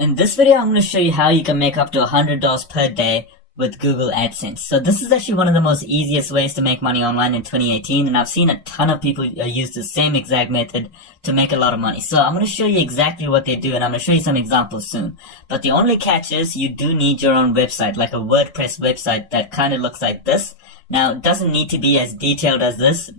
In this video, I'm going to show you how you can make up to $100 per day with Google AdSense. So this is actually one of the most easiest ways to make money online in 2018, and I've seen a ton of people use the same exact method to make a lot of money. So I'm going to show you exactly what they do, and I'm going to show you some examples soon. But the only catch is you do need your own website, like a WordPress website that kind of looks like this. Now, it doesn't need to be as detailed as this,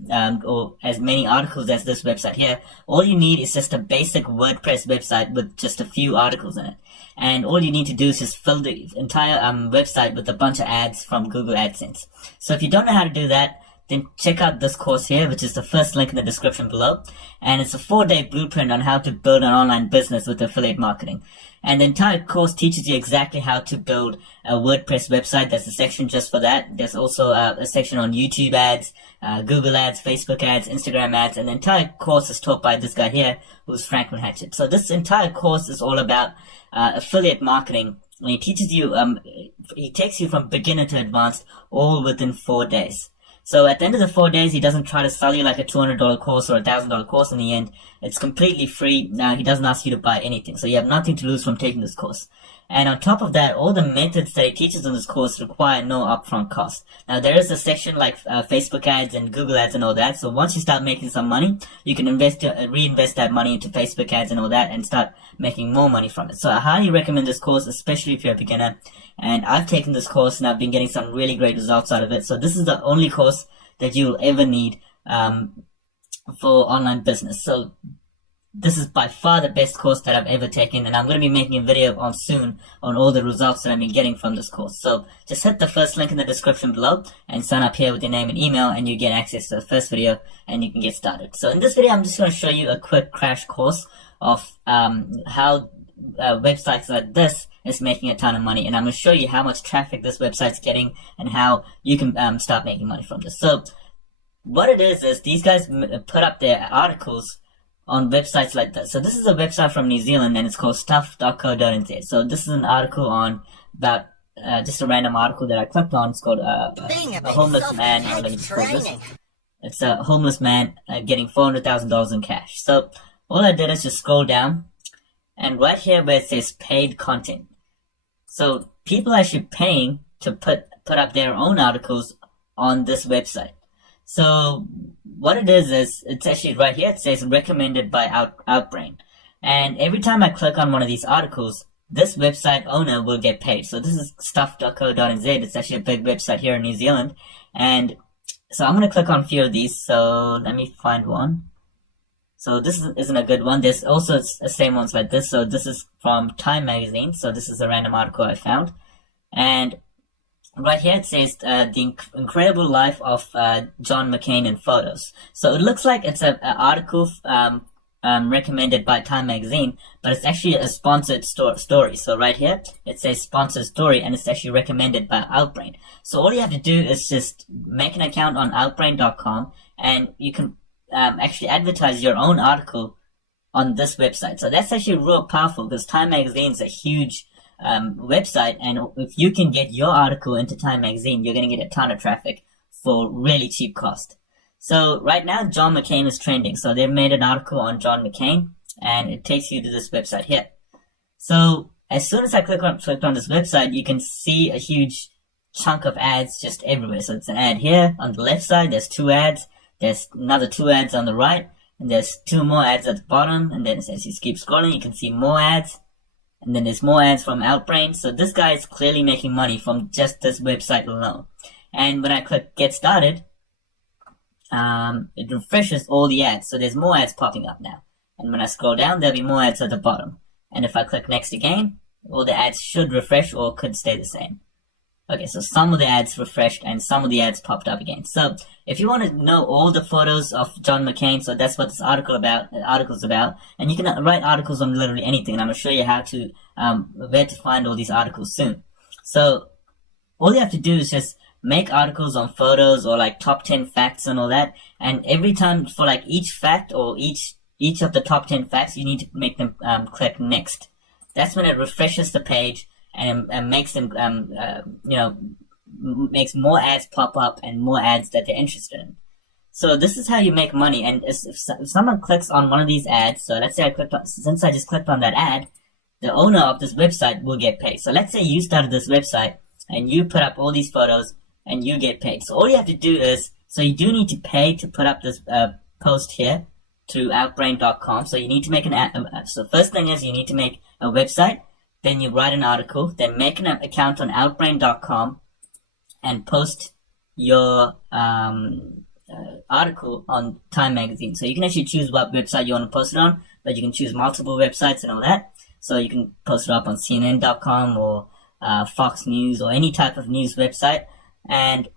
or as many articles as this website here. All you need is just a basic WordPress website with just a few articles in it. And all you need to do is just fill the entire website with a bunch of ads from Google AdSense. So if you don't know how to do that, then check out this course here, which is the first link in the description below. And it's a 4-day blueprint on how to build an online business with affiliate marketing. And the entire course teaches you exactly how to build a WordPress website. There's a section just for that. There's also a section on YouTube ads, Google ads, Facebook ads, Instagram ads, and the entire course is taught by this guy here, who's Franklin Hatchett. So this entire course is all about affiliate marketing. And he teaches you, he takes you from beginner to advanced all within 4 days. So at the end of the 4 days, he doesn't try to sell you like a $200 course or a $1,000 course in the end. It's completely free. Now, he doesn't ask you to buy anything. So you have nothing to lose from taking this course. And on top of that, all the methods that he teaches in this course require no upfront cost. Now, there is a section like Facebook ads and Google ads and all that. So once you start making some money, you can reinvest that money into Facebook ads and all that and start making more money from it. So I highly recommend this course, especially if you're a beginner. And I've taken this course and I've been getting some really great results out of it. So this is the only course that you'll ever need for online business. So this is by far the best course that I've ever taken, and I'm going to be making a video on soon on all the results that I've been getting from this course. So just hit the first link in the description below and sign up here with your name and email, and you get access to the first video and you can get started. So in this video, I'm just going to show you a quick crash course of how websites like this is making a ton of money, and I'm going to show you how much traffic this website's getting and how you can start making money from this. So what it is these guys put up their articles on websites like this. So this is a website from New Zealand and it's called stuff.co.nz. So this is an article on about just a random article that I clicked on. It's called a homeless man. Let me just close this. It's a homeless man getting $400,000 in cash. So all I did is just scroll down, and right here where it says paid content. So people are actually paying to put up their own articles on this website. So what it is it's actually right here. It says recommended by Outbrain. And every time I click on one of these articles, this website owner will get paid. So this is stuff.co.nz. It's actually a big website here in New Zealand. And so I'm going to click on a few of these. So let me find one. So this isn't a good one. There's also the same ones like this. So this is from Time magazine. So this is a random article I found. And right here it says the incredible life of John McCain in photos. So it looks like it's an article recommended by Time magazine, but it's actually a sponsored story. So right here it says sponsored story, and it's actually recommended by Outbrain. So all you have to do is just make an account on outbrain.com, and you can actually advertise your own article on this website. So that's actually real powerful because Time magazine is a huge website, and if you can get your article into Time magazine, you're going to get a ton of traffic for really cheap cost. So right now John McCain is trending, so they've made an article on John McCain and it takes you to this website here. So as soon as I clicked on this website, you can see a huge chunk of ads just everywhere. So it's an ad here on the left side, there's 2 ads, there's another 2 ads on the right, and there's 2 more ads at the bottom, and then as you keep scrolling you can see more ads. And then there's more ads from Outbrain. So this guy is clearly making money from just this website alone. And when I click get started, it refreshes all the ads. So there's more ads popping up now. And when I scroll down, there'll be more ads at the bottom. And if I click next again, all the ads should refresh or could stay the same. Okay, so some of the ads refreshed and some of the ads popped up again. So if you want to know all the photos of John McCain, so that's what this article's about, and you can write articles on literally anything, and I'm going to show you how to, where to find all these articles soon. So all you have to do is just make articles on photos or like top 10 facts and all that, and every time for like each fact or each of the top 10 facts, you need to make them click next. That's when it refreshes the page and makes them, makes more ads pop up and more ads that they're interested in. So this is how you make money. And if someone clicks on one of these ads, so let's say since I just clicked on that ad, the owner of this website will get paid. So let's say you started this website and you put up all these photos and you get paid. So all you have to do is, so you do need to pay to put up this post here to outbrain.com. So you need to make so first thing is you need to make a website, then you write an article, then make an account on outbrain.com and post your article on Time Magazine. So you can actually choose what website you want to post it on, but you can choose multiple websites and all that. So you can post it up on CNN.com or Fox News or any type of news website. And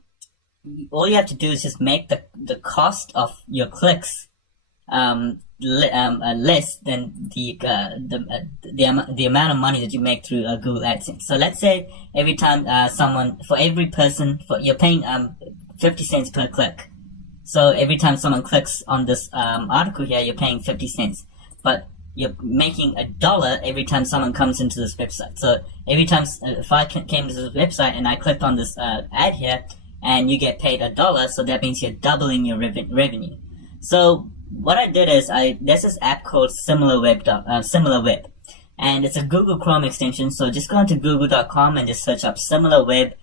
all you have to do is just make the cost of your clicks less than the amount of money that you make through Google AdSense. So let's say every time you're paying 50 cents per click. So every time someone clicks on this article here, you're paying 50 cents. But you're making $1 every time someone comes into this website. So every time, if I came to this website and I clicked on this ad here, and you get paid $1, so that means you're doubling your revenue. So what I did is there's this app called SimilarWeb, and it's a Google Chrome extension. So just go into google.com and just search up SimilarWeb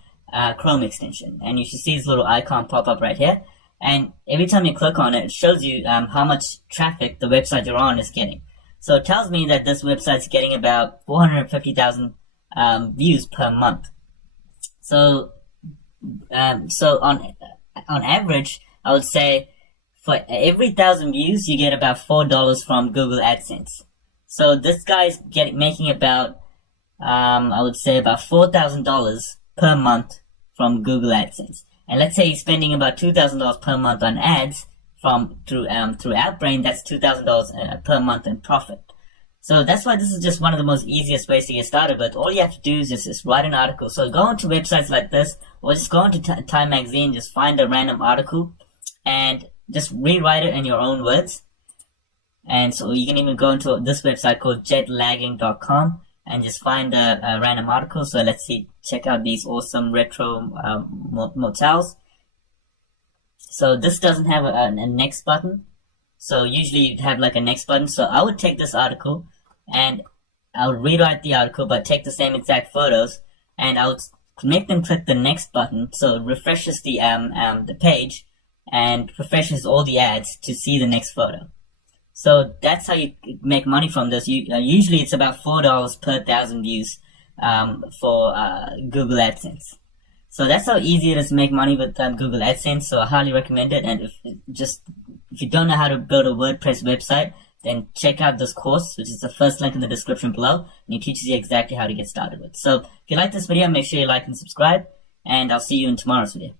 Chrome extension, and you should see this little icon pop up right here. And every time you click on it, it shows you how much traffic the website you're on is getting. So it tells me that this website's getting about 450,000 views per month. So on average, I would say for every 1,000 views, you get about $4 from Google AdSense. So this guy's making about, I would say about $4,000 per month from Google AdSense. And let's say he's spending about $2,000 per month on ads through Outbrain. That's $2,000 per month in profit. So that's why this is just one of the most easiest ways to get started with. All you have to do is just write an article. So go onto websites like this, or just go into Time Magazine, just find a random article, and just rewrite it in your own words. And so you can even go into this website called jetlagging.com and just find a random article. So let's see, check out these awesome retro motels. So this doesn't have a next button. So usually you'd have like a next button. So I would take this article and I would rewrite the article, but take the same exact photos, and I would make them click the next button. So it refreshes the page and refreshes all the ads to see the next photo. So that's how you make money from this. Usually it's about $4 per 1,000 views for Google AdSense. So that's how easy it is to make money with Google AdSense. So I highly recommend it. And if you don't know how to build a WordPress website, then check out this course, which is the first link in the description below, and it teaches you exactly how to get started with. So if you like this video, make sure you like and subscribe, and I'll see you in tomorrow's video.